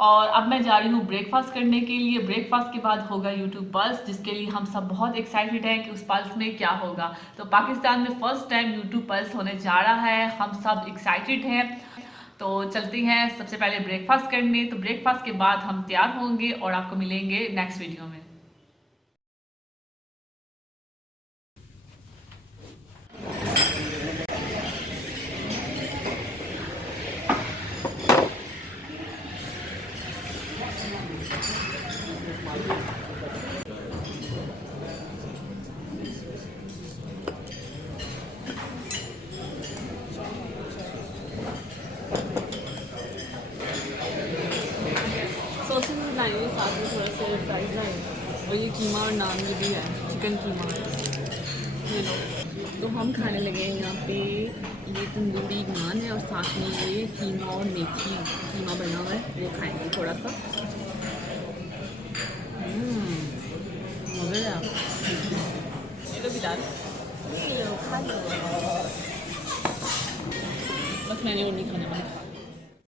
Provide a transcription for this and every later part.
और अब मैं जा रही हूँ ब्रेकफास्ट करने के लिए। ब्रेकफास्ट के बाद होगा यूट्यूब पल्स, जिसके लिए हम सब बहुत एक्साइटेड हैं कि उस पल्स में क्या होगा। तो पाकिस्तान में फर्स्ट टाइम यूट्यूब पल्स होने जा रहा है, हम सब एक्साइटेड हैं। तो चलते हैं सबसे पहले ब्रेकफास्ट करने। तो ब्रेकफास्ट के बाद हम तैयार होंगे और आपको मिलेंगे नेक्स्ट वीडियो में। सॉसेज बनाइए, साथ में थोड़ा सा फ्राइज लाइए और ये कीमा और नान भी है, चिकन कीमा। ये लो। तो हम खाने लगे हैं यहाँ पे, ये तंदूरी नान है और साथ में ये कीमा और मेथी कीमा बना हुआ है, वो खाएंगे थोड़ा सा। मज़े आप ये लो बिलाल, ये लो खा लो। बस मैंने और नहीं खाना, मैंने खा।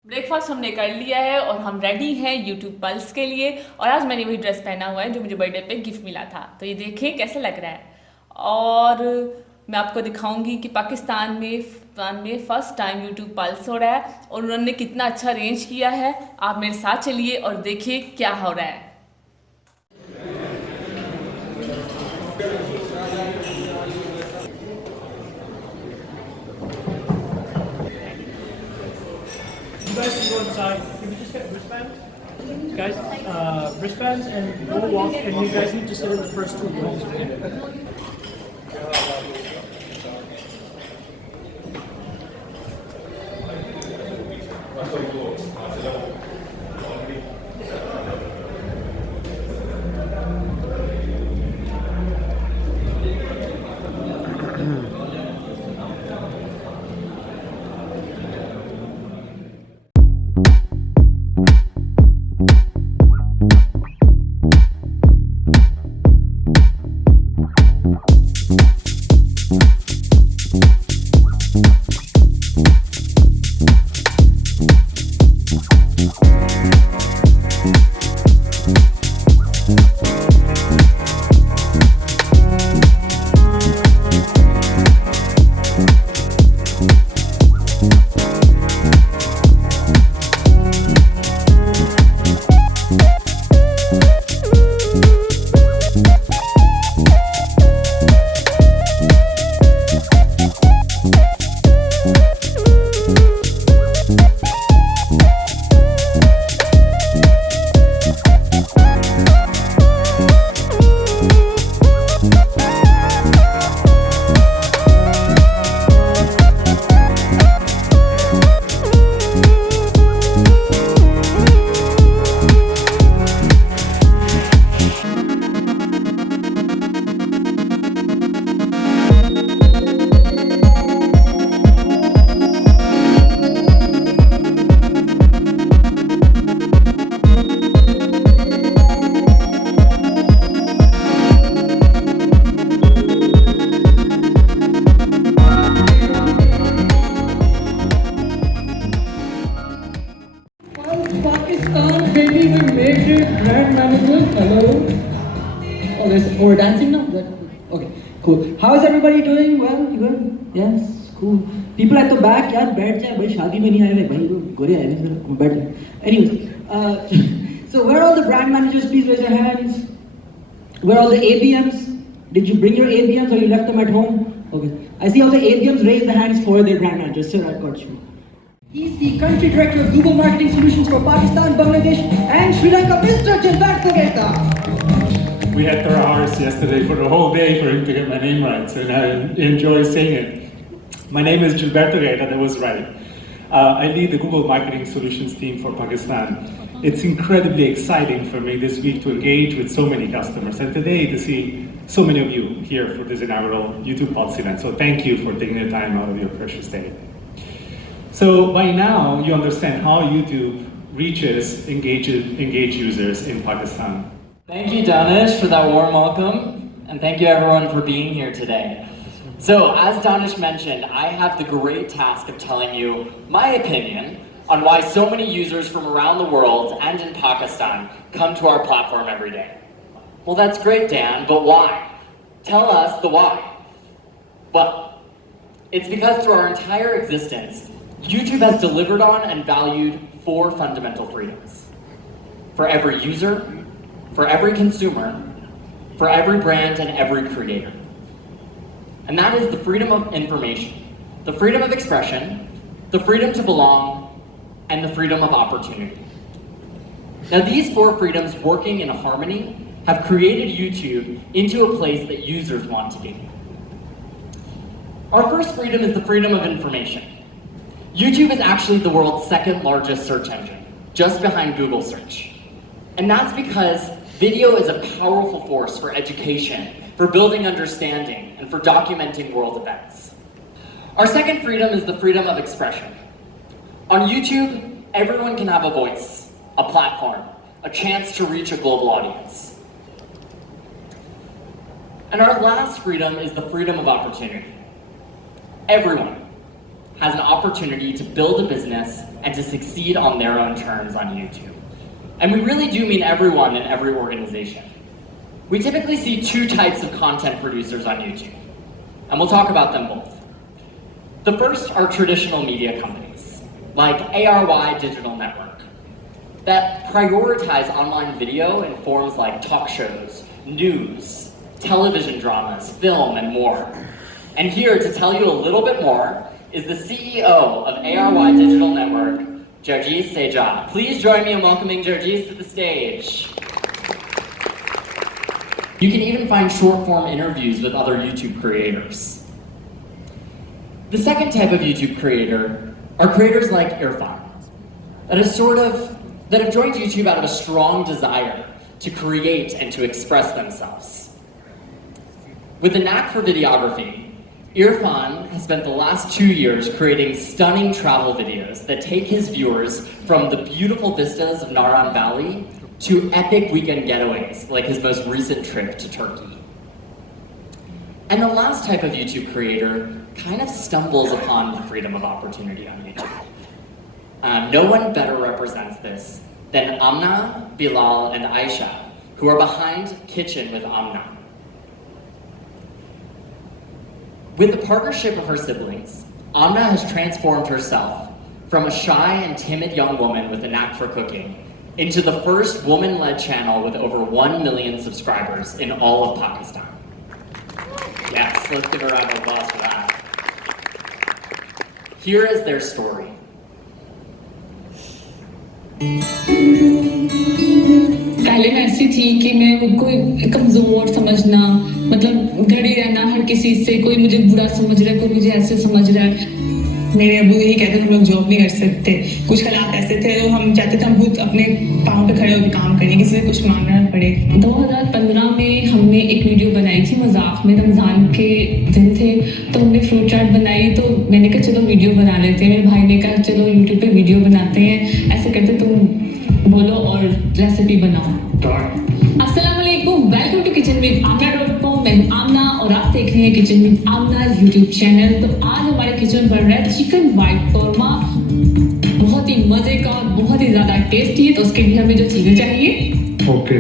ब्रेकफास्ट हमने कर लिया है और हम रेडी हैं यूट्यूब पल्स के लिए। और आज मैंने वही ड्रेस पहना हुआ है जो मुझे बर्थडे पे गिफ्ट मिला था। तो ये देखें कैसे लग रहा है। और मैं आपको दिखाऊंगी कि पाकिस्तान में फर्स्ट टाइम यूट्यूब पल्स हो रहा है और उन्होंने कितना अच्छा अरेंज किया है। आप मेरे साथ चलिए और देखिए क्या हो रहा है। You guys can go inside. Can we just get wristbands? Guys, wristbands and no walk, and you guys need to sit in the first two rows, okay? Pakistan, baby, we made it. Brand manager, hello. Oh, we're dancing now? Okay, cool. How is everybody doing? Well, you good? Yes, cool. People at the back, yaar, बैठ जाए भाई, शादी में नहीं आए भाई, गोरे आए हैं, बैठ जाए. Anyways, so where are all the brand managers? Please raise your hands. Where are all the ABMs? Did you bring your ABMs or you left them at home? Okay. I see all the ABMs raise the hands for their brand managers. Sir, I've got you. He's the country director of Google Marketing Solutions for Pakistan, Bangladesh, and Sri Lanka, Mr. Gilberto Guetta. We had 3 hours yesterday for the whole day for him to get my name right, so now I enjoy saying it. My name is Gilberto Guetta, that was right. I lead the Google Marketing Solutions team for Pakistan. It's incredibly exciting for me this week to engage with so many customers, and today to see so many of you here for this inaugural YouTube Pulse event. So thank you for taking the time out of your precious day. So by now, you understand how YouTube reaches engaged users in Pakistan. Thank you, Danish, for that warm welcome, and thank you everyone for being here today. So, as Danish mentioned, I have the great task of telling you my opinion on why so many users from around the world and in Pakistan come to our platform every day. Well, that's great, Dan, but why? Tell us the why. Well, it's because through our entire existence, YouTube has delivered on and valued 4 fundamental freedoms. For every user, for every consumer, for every brand and every creator. And that is the freedom of information, the freedom of expression, the freedom to belong, and the freedom of opportunity. Now, these 4 freedoms working in harmony have created YouTube into a place that users want to be. Our first freedom is the freedom of information. YouTube is actually the world's 2nd largest search engine, just behind Google search. And that's because video is a powerful force for education, for building understanding, and for documenting world events. Our second freedom is the freedom of expression. On YouTube, everyone can have a voice, a platform, a chance to reach a global audience. And our last freedom is the freedom of opportunity. Everyone has an opportunity to build a business and to succeed on their own terms on YouTube. And we really do mean everyone in every organization. We typically see 2 types of content producers on YouTube, and we'll talk about them both. The first are traditional media companies, like ARY Digital Network, that prioritize online video in forms like talk shows, news, television dramas, film, and more. And here to tell you a little bit more is the CEO of ARY Digital Network, Jarjeez Seja. Please join me in welcoming Jarjeez to the stage. You can even find short-form interviews with other YouTube creators. The second type of YouTube creator are creators like Irfan, that have joined YouTube out of a strong desire to create and to express themselves. With a knack for videography, Irfan has spent the last 2 years creating stunning travel videos that take his viewers from the beautiful vistas of Naran Valley to epic weekend getaways, like his most recent trip to Turkey. And the last type of YouTube creator kind of stumbles upon the freedom of opportunity on YouTube. No one better represents this than Amna, Bilal, and Aisha, who are behind Kitchen with Amna. With the partnership of her siblings, Amna has transformed herself from a shy and timid young woman with a knack for cooking into the first woman-led channel with over 1 million subscribers in all of Pakistan. Yes, let's give a round of applause for that. Here is their story. पहले मैं ऐसी थी कि मैं खुद को कमज़ोर समझना, मतलब घड़ी रहना हर किसी से, कोई मुझे बुरा समझ रहा है, कोई मुझे ऐसे समझ रहा है। मेरे अब्बू यही कहते थे हम लोग जॉब नहीं कर सकते, कुछ हालात ऐसे थे तो हम चाहते थे हम खुद अपने पाँव पे खड़े होकर काम करें, किसी से कुछ मांगना ना पड़े। 2015 में हमने एक वीडियो बनाई थी मजाक में, रमज़ान के दिन थे तो हमने फ्रूट चाट बनाई, तो मैंने कहा चलो वीडियो बना लेते हैं। मेरे भाई ने कहा चलो यूट्यूब पे वीडियो बनाते हैं, ऐसे करते तुम बोलो और रेसिपी बनाओ। अस्सलाम वालेकुम, welcome to kitchen with amna.com। मैं आमना और आप देख रहे हैं kitchen with Aamna YouTube channel. तो आज हमारे किचन बन रहा है चिकन वाइट कौरमा, बहुत ही मजे का, बहुत ही ज्यादा टेस्टी है। तो उसके लिए हमें जो चीजें चाहिए, ओके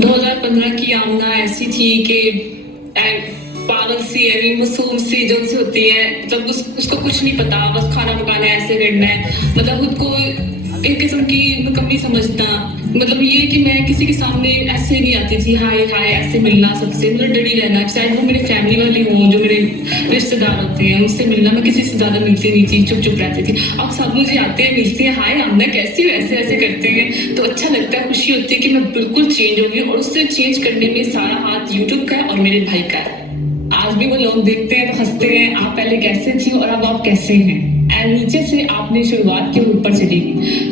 2015 की आमना ऐसी थी कि पागल सी है, मासूम सी जो सी होती है, मतलब उसको कुछ नहीं पता, बस खाना पकाना है, ऐसे करना है, मतलब खुद को एक किस्म की कमी समझना। मतलब ये कि मैं किसी के सामने ऐसे नहीं आती थी, हाय हाय ऐसे मिलना सबसे, मतलब डरी रहना, चाहे वो मेरे फैमिली वाले हों, जो मेरे रिश्तेदार होते हैं उनसे मिलना, मैं किसी से ज़्यादा मिलती नहीं थी, चुप चुप रहती थी। अब सब मुझे आते हैं, मिलते हैं, हाय आमना कैसी हो, ऐसे ऐसे करते हैं, तो अच्छा लगता है, खुशी होती है कि मैं बिल्कुल चेंज हो गई। और उससे चेंज करने में सारा हाथ यूट्यूब का है और मेरे भाई का है। आज भी वो लोग देखते हैं तो हंसते हैं, आप पहले कैसे थी और अब आप कैसे हैं। नीचे से आपने शुरुआत की, ऊपर चली,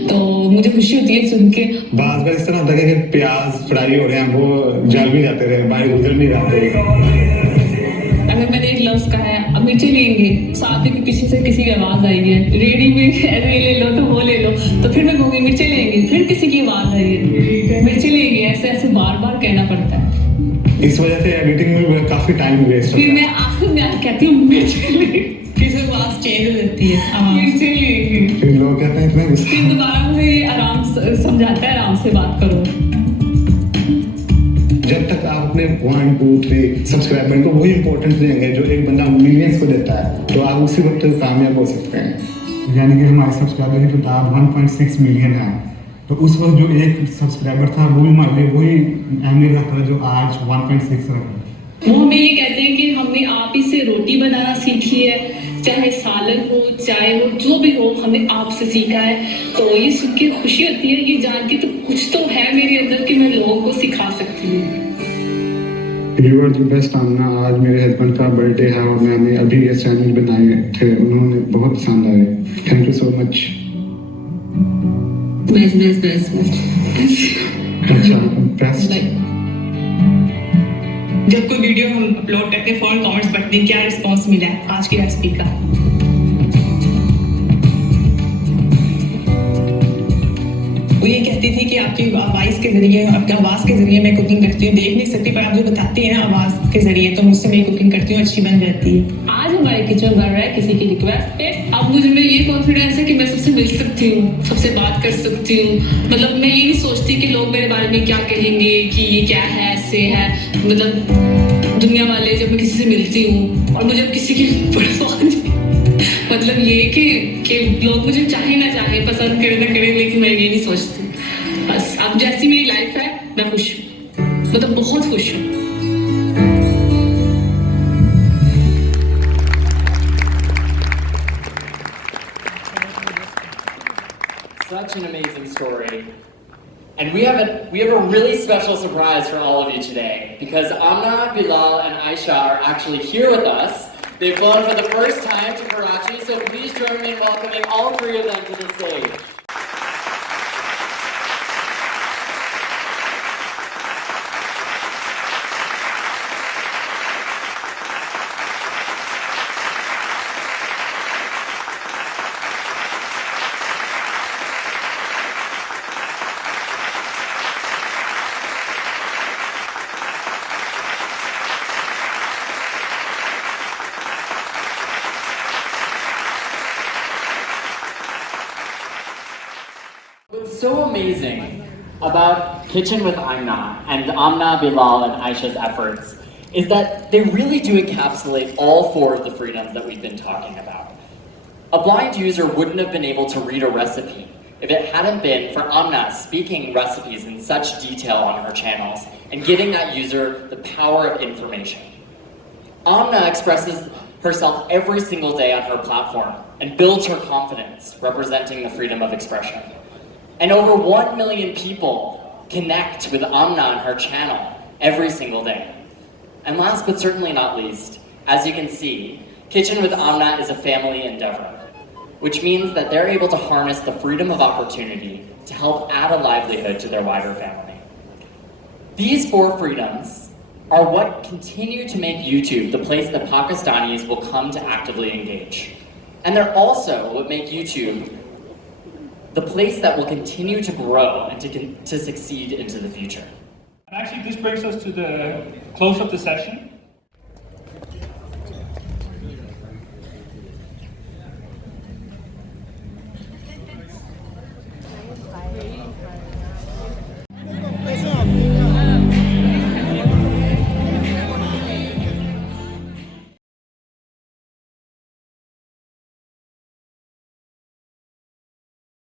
तो मुझे खुशी होती है सुन के। बार इस तरह होता है कि प्याज फ्राई हो रहे हैं, वो जल भी जाते रहे, बाहर उधर नहीं जाते। अगर मैंने एक लफ्ज कहा है अब मिर्ची लेंगे, साथ में पीछे से किसी की आवाज आई है, रेडी में ये ले लो तो वो ले लो, तो फिर मैं कहूँगी मिर्ची लेंगे, फिर किसी की आवाज आई है मिर्ची लेंगे, ऐसे ऐसे बार बार कहना पड़ता है। इस वजह से एडिटिंग में मेरा काफी टाइम वेस्ट फिर होता मैं है। आखिर में कहती हूँ फिर से आवाज चेंज हो जाती है फिर लोग कहते हैं इतना गुस्सा। फिर दोबारा मुझे आराम से समझाता है आराम से बात करो। जब तक आप अपने 1, 2, 3 सब्सक्राइबर को वही इंपॉर्टेंस देंगे जो एक बंदा मिलियंस को देता है, तो आप उसी वक्त कामयाब हो सकते हैं। यानी कि हमारे सब्सक्राइबर की तादाद 1.6 मिलियन है, तो उस वक्त जो एक सब्सक्राइबर था वो भी हमारे लिए वही अहमियत रखता है जो आज 1.6 रखता है। वो हमें ये कहते हैं कि हमने आप ही से रोटी बनाना सीखी है, चाहे सालन हो चाहे वो जो भी हो, हमने आपसे सीखा है। तो ये सुन के खुशी होती है, ये जान के तो कुछ तो है मेरे अंदर कि मैं लोगों को सिखा सकती हूँ। You are the best आमना। आज मेरे हस्बैंड का बर्थडे है और मैंने अभी ये सैंडविच बनाए थे, उन्होंने बहुत पसंद आए। Thank you so much. अच्छा, बेस्ट। जब कोई वीडियो हम अपलोड करते हैं फौरन कमेंट्स पढ़ते हैं क्या रिस्पांस मिला है आज की रेसिपी का। वो ये कहती थी कि आपकी आवाज़ के जरिए, आपकी आवाज़ के जरिए मैं कुकिंग करती हूँ, देख नहीं सकती पर आप जो बताती हैं ना आवाज़ के जरिए, तो मुझसे मैं कुकिंग करती हूँ, अच्छी बन जाती है। आज हमारे किचन बन रहा है किसी की रिक्वेस्ट पे। अब मुझे में ये कॉन्फिडेंस है कि मैं सबसे मिल सकती हूँ, सबसे बात कर सकती हूँ। मतलब मैं ये नहीं सोचती कि लोग मेरे बारे में क्या कहेंगे कि ये क्या है, ऐसे है। मतलब दुनिया वाले जब मैं किसी से मिलती हूँ और मुझे किसी की परवाह नहीं, मतलब ये कि लोग मुझे चाहे ना चाहे, पसंद करे ना करे, लेकिन मैं ये नहीं सोचती। बस अब जैसी मेरी लाइफ है मैं खुश हूँ, मतलब बहुत खुश हूँ। Such an amazing story. And we have a really special surprise for all of you today, because Amna, Bilal, and Aisha are actually here with us. They've flown for the first time to Karachi, so please join me in welcoming all three of them to the stage. What's so amazing about Kitchen with Amna and Amna, Bilal, and Aisha's efforts is that they really do encapsulate all four of the freedoms that we've been talking about. A blind user wouldn't have been able to read a recipe if it hadn't been for Amna speaking recipes in such detail on her channels and giving that user the power of information. Amna expresses herself every single day on her platform and builds her confidence, representing the freedom of expression. And over 1 million people connect with Amna on her channel every single day. And last but certainly not least, as you can see, Kitchen with Amna is a family endeavor, which means that they're able to harness the freedom of opportunity to help add a livelihood to their wider family. These four freedoms are what continue to make YouTube the place that Pakistanis will come to actively engage. And they're also what make YouTube the place that will continue to grow and to succeed into the future. And actually, this brings us to the close of the session.